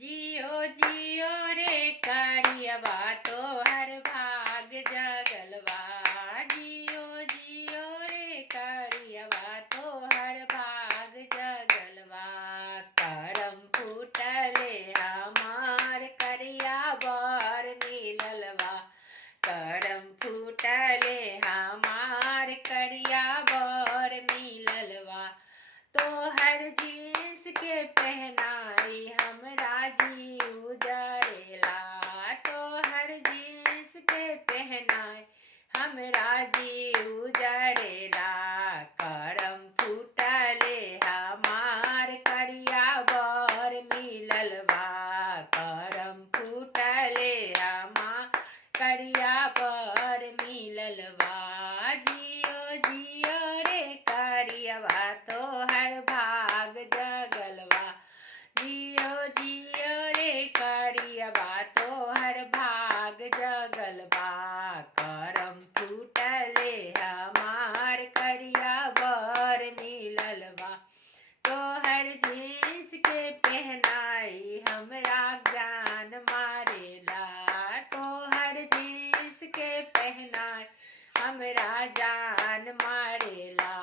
जियो जियो रे कारियवा तोहर भाग जगलवा। जियो जियो रे कारियवा तोहर भाग जगलवा। करम फूटले हमार करिया बर मिललवा। करम फूटले हमार करिया बर मिललवा। तोहर जींस के पहनाई हमरा जीव जरेला। तोहर जींस के पहनाई हमरा जीव जरेला। करम फूटले हमार करिया बर मिललवा। करम फूटले हमार करिया बर मिललवा। जियो जियो रे करियवा तोहर भाग जगलवा। जियो जियो रे करियवा तोहर भाग जगलवा। करम फूटले हमार करिया बर मिललवा। तोहर जींस के पहनाई हमरा जान मारेला। तोहर जींस के पहनाई हमरा जान मारेला।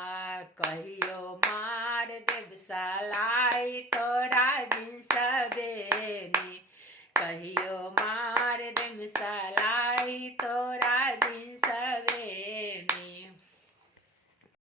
कहियो मार देव सलाई तोरा जींस